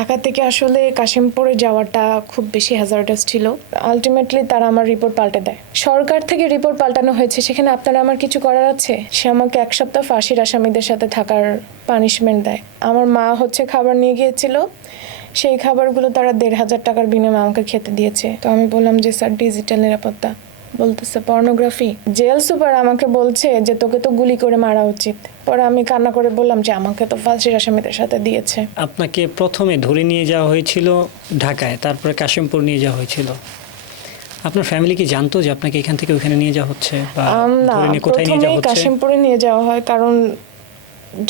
ঢাকা থেকে আসলে কাশিমপুরে যাওয়াটা খুব বেশি হ্যাজার্ডাস ছিল। আলটিমেটলি তারা আমার রিপোর্ট পাল্টে দেয়। সরকার থেকে রিপোর্ট পাল্টানো হয়েছে, সেখানে আপনারা আমার কিছু করার আছে? সে আমাকে 1 সপ্তাহ ফাঁসির আসামিদের সাথে থাকার পানিশমেন্ট দেয়। আমার মা খাবার নিয়ে গিয়েছিল, সেই খাবারগুলো তারা 1,500 টাকার বিনিময়ে আমাকে খেতে দিয়েছে। তো আমি বললাম যে স্যার ডিজিটাল নিরাপত্তা, বলতেছে পর্নোগ্রাফি। জেল সুপার আমাকে বলছে যে তোকে তো গুলি করে মারা উচিত। পরে আমি কান্না করে বললাম যে আমাকে তো ফাঁসির আসামিদের সাথে দিয়েছে। আপনাকে প্রথমে ধরে নিয়ে যাওয়া হয়েছিল ঢাকায়, তারপরে কাশিমপুর নিয়ে যাওয়া হয়েছিল। আপনার ফ্যামিলি কি জানতো যে আপনাকে এখান থেকে ওখানে নিয়ে যাওয়া হচ্ছে? না, প্রথমেই কাশিমপুরে নিয়ে যাওয়া হয়, কারণ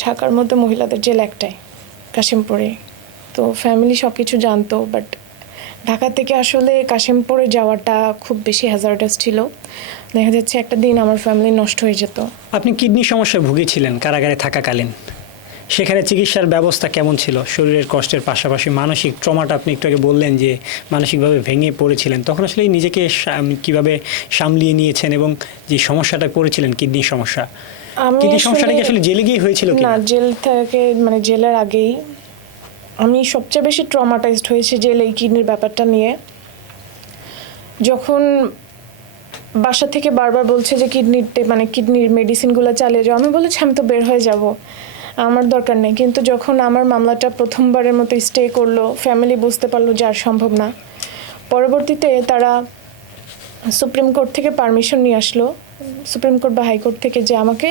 ঢাকার মধ্যে মহিলাদের জেল একটাই, কাশিমপুরে। তো ফ্যামিলি সব কিছু জানতো, বাট ঢাকা থেকে আসলে কাশিমপুরে যাওয়াটা খুব বেশি হ্যাজার্ডাস ছিল। দেখা যাচ্ছে একটা দিন আমার ফ্যামিলি নষ্ট হয়ে যেত। আপনি কিডনি সমস্যায় ভুগেছিলেন কারাগারে থাকাকালীন। সেখানে চিকিৎসার ব্যবস্থা কেমন ছিল? শরীরের কষ্টের পাশাপাশি মানসিক ট্রমাটা, আপনি একটু আগে বললেন যে মানসিকভাবে ভেঙে পড়েছিলেন, তখন আসলে নিজেকে কিভাবে সামলিয়ে নিয়েছেন এবং যে সমস্যাটায় পড়েছিলেন কিডনির সমস্যা, কিডনি সমস্যাটা কি আসলে জেলে গিয়ে হয়েছিল? না, জেল থেকে জেলের আগেই আমি সবচেয়ে বেশি ট্রমাটাইজড হয়েছি জেলে এই কিডনির ব্যাপারটা নিয়ে। যখন বাসা থেকে বারবার বলছে যে কিডনির মেডিসিনগুলো চালিয়ে যাও, আমি বলেছি আমি তো বের হয়ে যাব, আমার দরকার নেই। কিন্তু যখন আমার মামলাটা প্রথমবারের মতো স্টে করলো, ফ্যামিলি বুঝতে পারলো যে আর সম্ভব না। পরবর্তীতে তারা সুপ্রিম কোর্ট থেকে পারমিশন নিয়ে আসলো, সুপ্রিম কোর্ট বা হাইকোর্ট থেকে, যে আমাকে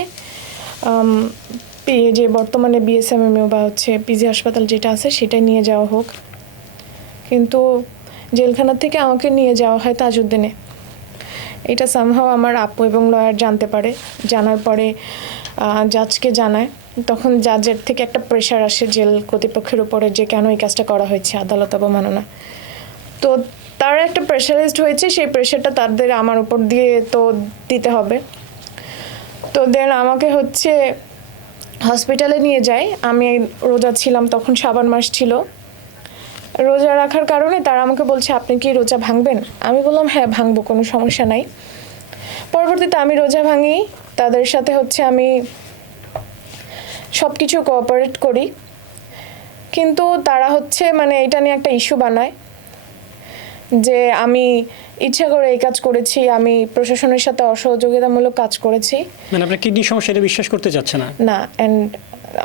যে বর্তমানে বিএসএমএমইউ বা পিজি হাসপাতাল যেটা আছে সেটাই নিয়ে যাওয়া হোক। কিন্তু জেলখানা থেকে আমাকে নিয়ে যাওয়া হয় তাজউদ্দিনে। এটা সামহাও আমার আপু এবং লয়ার জানতে পারে। জানার পরে জাজকে জানায়। তখন জাজের থেকে একটা প্রেশার আসে জেল কর্তৃপক্ষের উপরে যে কেন এই কাজটা করা হয়েছে, আদালত অবমাননা। তো তারা একটা প্রেশারাইজড হয়েছে, সেই প্রেশারটা তাদের আমার উপর দিয়ে তো দিতে হবে। তো দেন আমাকে হসপিটালে নিয়ে যায়। আমি রোজা ছিলাম, তখন শ্রাবণ মাস ছিল। রোজা রাখার কারণে তারা আমাকে বলছে আপনি কি রোজা ভাঙবেন? আমি বললাম হ্যাঁ ভাঙবো, কোনো সমস্যা নাই। পরবর্তীতে আমি রোজা ভাঙি, তাদের সাথে আমি সব কিছু কোঅপারেট করি। কিন্তু তারা এটা নিয়ে একটা ইস্যু বানায় যে আমি ইচ্ছা করে এই কাজ করেছি, আমি প্রশাসনের সাথে অসহযোগিতামূলক কাজ করেছি। মানে আপনার কিডনি সমস্যাটা বিশ্বাস করতে চাচ্ছে না? না, এন্ড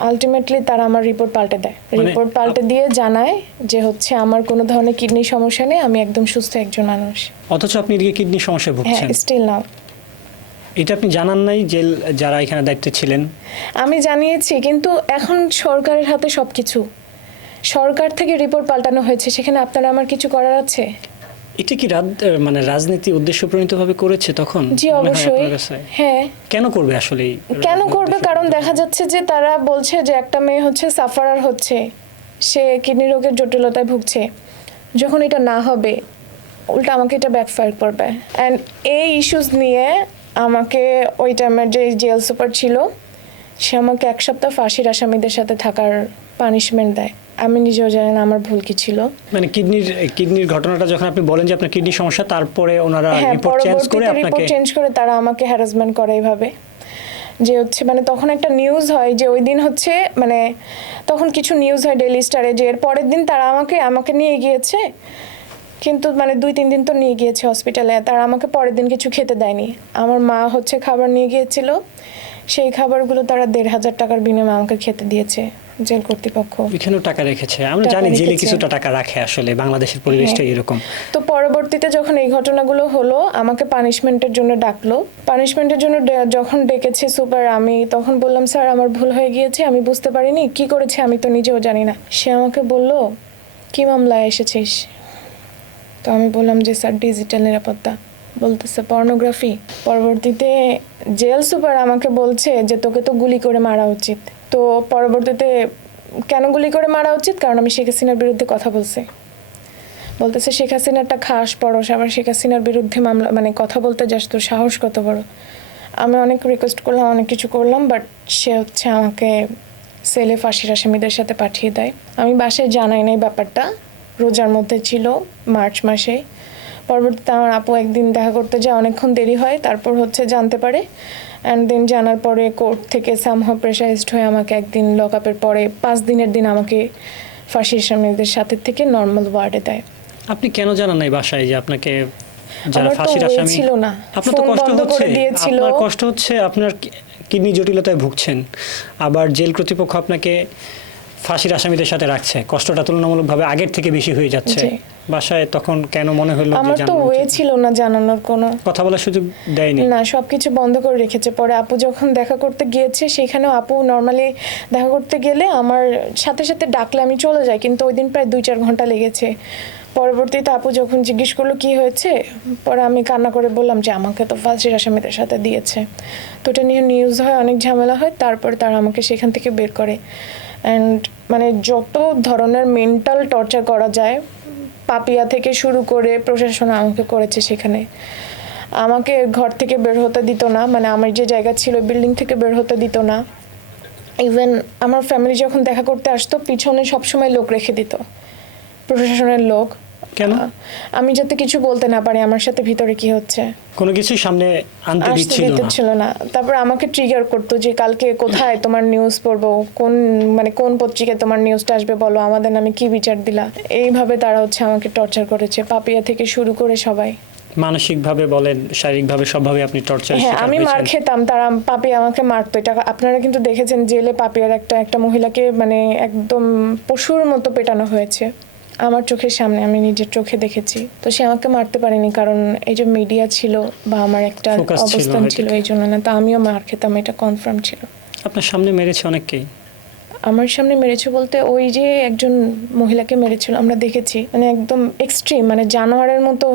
আলটিমেটলি তারা আমার রিপোর্ট পাল্টে দেয়। রিপোর্ট পাল্টে দিয়ে জানায় যে আমার কোনো ধরনের কিডনি সমস্যা নেই, আমি একদম সুস্থ একজন মানুষ। অথচ আপনি কিডনি সমস্যায় ভুগছেন? হ্যাঁ, স্টিল নাও। এটা আপনি জানান নাই জেল যারা এখানে দায়িত্বে ছিলেন? আমি জানিয়েছি, কিন্তু এখন সরকারের হাতে সবকিছু। সরকার থেকে রিপোর্ট পাল্টানো হয়েছে, সেখানে আপনারা আমার কিছু করার আছে? এটা কি রাজনীতি উদ্দেশ্যপ্রণীতভাবে করেছে তখন? জি অবশ্যই। হ্যাঁ। কেন করবে আসলে? কেন করবে? কারণ দেখা যাচ্ছে যে তারা বলছে যে একটা মেয়ে সাফারার হচ্ছে, সে কিডনি রোগের জটিলতায় ভুগছে। যখন এটা না হবে, উল্টা আমাকে এটা ব্যাকফায়ার করবে। অ্যান্ড এই ইস্যুস নিয়ে আমাকে ওই টাইমের যে জেল সুপার ছিল, সে আমাকে 1 সপ্তাহ ফাঁসির আসামিদের সাথে থাকার পানিশমেন্ট দেয়। আমি নিজেও জানি না আমার ভুল কি ছিল। মানে কিডনির ঘটনাটা যখন আপনি বলেন যে আপনার কিডনি সমস্যা, তারপরে ওনারা রিপোর্ট চেঞ্জ করে তারা আমাকে হ্যারাসমেন্ট করে এইভাবে যে তখন একটা নিউজ হয় যে ওই দিন তখন কিছু নিউজ হয় ডেইলি স্টারে যে এর পরের দিন তারা আমাকে নিয়ে গিয়েছে, কিন্তু 2-3 দিন তো নিয়ে গিয়েছে হসপিটালে। তারা আমাকে পরের দিন কিছু খেতে দেয়নি। আমার মা খাবার নিয়ে গিয়েছিল, সেই খাবারগুলো তারা 1,500 টাকার বিনিময়ে আমাকে খেতে দিয়েছে জেল কর্তৃপক্ষ। এখানেও টাকা রেখেছে, আমরা জানি জেলে কিছুটা টাকা রাখে, আসলে বাংলাদেশের পরিবেশটা এরকম। তো পরবর্তীতে যখন এই ঘটনাগুলো হলো, আমাকে পানিশমেন্টের জন্য ডাকলো। পানিশমেন্টের জন্য যখন ডেকেছে সুপার, আমি তখন বললাম স্যার আমার ভুল হয়ে গিয়েছে, আমি বুঝতে পারিনি কি করেছে, আমি তো নিজেও জানি না। সে আমাকে বলল কি মামলায় এসেছিস? তো আমি বললাম যে স্যার ডিজিটাল নিরাপত্তা, বলতেছে পর্নোগ্রাফি। পরবর্তীতে জেল সুপার আমাকে বলছে যে তোকে তো গুলি করে মারা উচিত। তো পরবর্তীতে কেন গুলি করে মারা উচিত? কারণ আমি শেখ হাসিনার বিরুদ্ধে কথা বলতেছে শেখ হাসিনারটা খাস পরশ, আবার শেখ হাসিনার বিরুদ্ধে মামলা কথা বলতে যাস, তোর সাহস কত বড়। আমি অনেক রিকোয়েস্ট করলাম, অনেক কিছু করলাম, বাট সে আমাকে সেলে ফাঁসির আসামিদের সাথে পাঠিয়ে দেয়। আমি বাসায় জানাই নাই ব্যাপারটা, রোজার মধ্যে ছিল মার্চ মাসে। পরবর্তীতে আমার আপু একদিন দেখা করতে যায়, অনেকক্ষণ দেরি হয়, তারপর জানতে পারে। অ্যান্ড দেন জানার পরে কোর্ট থেকে সামহাও প্রেশারাইজড হয়ে আমাকে একদিন লকআপের পরে 5 দিনের দিন আমাকে ফাঁসির আসামিদের সাথে থেকে নর্মাল ওয়ার্ডে দেয়। আপনি কেন জানান নাই বাসায় যে আপনাকে যারা আমার তো ফাঁসির ওয়ে আসামি? ছিল না, আপনার তো ফোন কষ্ট বন্ধ হচ্ছে, করে দিয়েছিল। আপনার কষ্ট হচ্ছে, আপনার কিডনি জটিলতায় ভুগছেন, আবার জেল কর্তৃপক্ষ আপনাকে ফাঁসির আসামিদের সাথে রাখছে, কষ্টটা তুলনামূলকভাবে আগের থেকে বেশি হয়ে যাচ্ছে। জি। বাসায় তখন কেন মনে হলো যে আমার তো জানানো ওয়ে উচিত? ছিল না জানানোর কোনো, কথা বলার সুযোগ দেয়নি? না, সবকিছু বন্ধ করে রেখেছে। পরে আপু যখন দেখা করতে গিয়েছে, সেখানেও আপু নর্মালি দেখা করতে গেলে আমার সাথে সাথে ডাকলে আমি চলে যাই, কিন্তু ওই দিন প্রায় 2-4 ঘন্টা লেগেছে। পরবর্তীতে আপু যখন জিজ্ঞেস করলো কি হয়েছে, পরে আমি কান্না করে বললাম যে আমাকে তো ফাঁসির আসামিদের সাথে দিয়েছে। তো এটা নিয়ে নিউজ হয়, অনেক ঝামেলা হয়, তারপরে তারা আমাকে সেখান থেকে বের করে। অ্যান্ড মানে যত ধরনের মেন্টাল টর্চার করা যায়, পাপিয়া থেকে শুরু করে প্রশাসন আমাকে করেছে সেখানে। আমাকে ঘর থেকে বের হতে দিত না, মানে আমার যে জায়গা ছিল বিল্ডিং থেকে বের হতে দিত না। ইভেন আমার ফ্যামিলি যখন দেখা করতে আসতো, পিছনে সবসময় লোক রেখে দিত, প্রশাসনের লোক। কেন? আমি যাতে কিছু বলতে না পারি আমার সাথে ভিতরে কি হচ্ছে, কোনো কিছুই সামনে আনতে আসতে দিচ্ছিল না? দিচ্ছিল না। তারপর আমাকে ট্রিগার করতো যে কালকে কোথায় তোমার নিউজ পড়বো, কোন পত্রিকায় তোমার নিউজটা আসবে বলো, আমাদের নামে কি বিচার দিলা। এইভাবে তারা আমাকে টর্চার করেছে, পাপিয়া থেকে শুরু করে সবাই। মানসিকভাবে বলেন, শারীরিকভাবে, সবভাবে আপনি টর্চার হ্যাঁ, শিকার আমি মার হয়েছেন? খেতাম, তারা পাপিয়া আমাকে মারতো। এটা আপনারা কিন্তু দেখেছেন জেলে পাপিয়ার একটা মহিলাকে মানে একদম পশুর মতো পেটানো হয়েছে আমার চোখের সামনে, আমি নিজের চোখে দেখেছি। তো সে আমাকে মারতে পারেনি, কারণ এই যে মিডিয়া ছিল বা আমার একটা Focus ছিল অবস্থান হয়তো। ছিল, এই জন্য না। তো আমিও মার খেতাম, এটা কনফার্ম ছিল। আপনার সামনে মেরেছে অনেককেই? আমার সামনে মেরেছে বলতে ওই যে একজন মহিলাকে মেরেছিল, আমরা দেখেছি, মানে একদম এক্সট্রিম, মানে জানোয়ারের মতো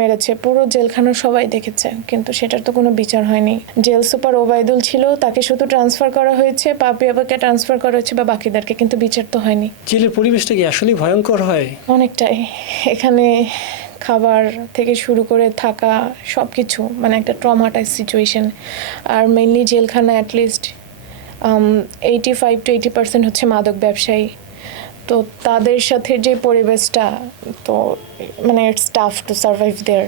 মেরেছে, পুরো জেলখানার সবাই দেখেছে, কিন্তু সেটার তো কোনো বিচার হয়নি। জেল সুপার ওবায়দুল ছিল, তাকে শুধু ট্রান্সফার করা হয়েছে, পাপিয়াকে ট্রান্সফার করা হয়েছে বা বাকিদেরকে, কিন্তু বিচার তো হয়নি। জেলের পরিবেশটা কি আসলেই ভয়ঙ্কর হয়? অনেকটাই। এখানে খাবার থেকে শুরু করে থাকা সব কিছু, মানে একটা ট্রমাটাইজ সিচুয়েশন। আর মেইনলি জেলখানা অ্যাটলিস্ট 85-80% হচ্ছে মাদক ব্যবসায়ী। তো তাদের সাথে যে পরিবেশটা, তো মানে it's tough to survive there.